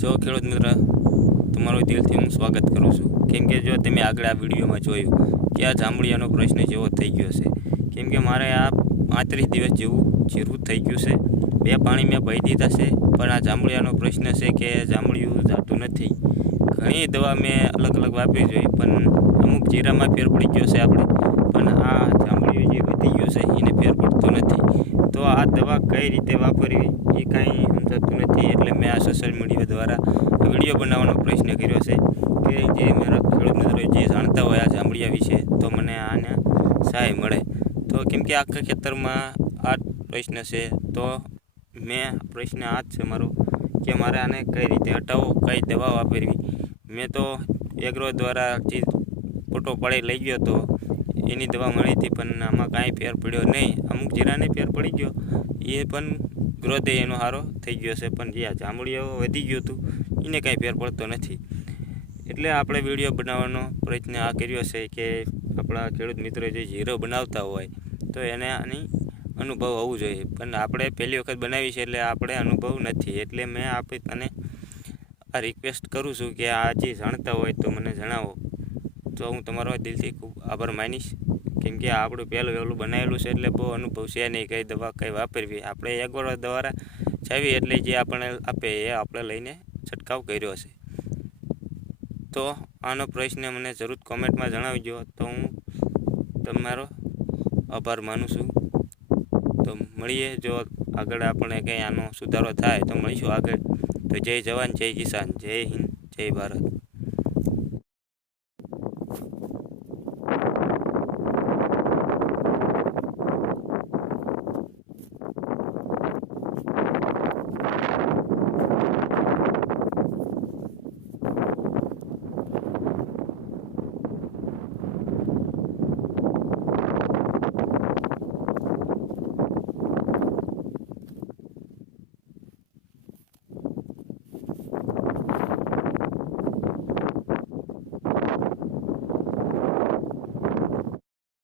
જો ખેડૂત મિત્ર, તમારો દિલથી હું સ્વાગત કરું છું. કેમ કે જો તમે આગળ આ વિડીયોમાં જોયું કે આ જાંબુડિયાનો પ્રશ્ન જેવો થઈ ગયો છે. કેમ કે મારે આ 35 દિવસ જેવું જીરું થઈ ગયું છે. 2 પાણી મેં ભરી દીધા છે, પણ આ જાંબુડિયાનો પ્રશ્ન છે કે જાંબુડિયું જાતું નથી. ઘણી દવા મેં અલગ અલગ વાપરી જોઈ, પણ અમુક જીરામાં ફેર પડી ગયો છે આપણે, પણ આ જાંબુડિયું જે વધી ગયું છે એને ફેર પડતો નથી. તો આ દવા કઈ રીતે વાપરવી એ કાંઈ સમજાતું નથી. એટલે મેં આ સોશિયલ મીડિયા દ્વારા વિડીયો બનાવવાનો પ્રયત્ન કર્યો છે કે જે મારા ખેડૂત મિત્રો જે જાણતા હોય આ જાંબુડિયા વિશે, તો મને આને સહાય મળે. તો કેમ કે આખા ખેતરમાં આ પ્રશ્ન છે, તો મેં પ્રશ્ન આ જ છે મારો કે મારે આને કઈ રીતે હટાવવો, કઈ દવા વાપરવી. મેં તો એગ્રો દ્વારા જે ફોટો પાડી લઈ ગયો તો એની દવા મળી હતી, પણ આમાં કાંઈ ફેર પડ્યો નહીં. અમુક જીરાને ફેર પડી ગયો, એ પણ ગ્રોથ એનો સારો થઈ ગયો છે, પણ જે જાંબુડિયો વધી ગયું હતું એને કાંઈ ફેર પડતો નથી. એટલે આપણે વિડીયો બનાવવાનો પ્રયત્ન આ કર્યો છે કે આપણા ખેડૂત મિત્રો જે જીરો બનાવતા હોય તો એને આની અનુભવ હોવું જોઈએ, પણ આપણે પહેલી વખત બનાવી છે એટલે આપણે અનુભવ નથી. એટલે મેં તને આ રિક્વેસ્ટ કરું છું કે આ જે જાણતા હોય તો મને જણાવો, તો હું તમારો દિલથી ખૂબ આભાર માનીશ. કેમ કે આપણું પહેલું બનાવેલું છે એટલે બહુ અનુભવ છે નહીં કઈ દવા કઈ વાપરવી. આપણે એગ્રો દ્વારા ચાવી એટલે જે આપણે આપે એ આપણે લઈને છંટકાવ કર્યો છે. તો આનો પ્રશ્ન મને જરૂર કોમેન્ટમાં જણાવજો, તો હું તમારો આભાર માનું છું. તો મળીએ, જો આગળ આપણે કંઈ આનો સુધારો થાય તો મળીશું આગળ. તો જય જવાન, જય કિસાન, જય હિન્દ, જય ભારત.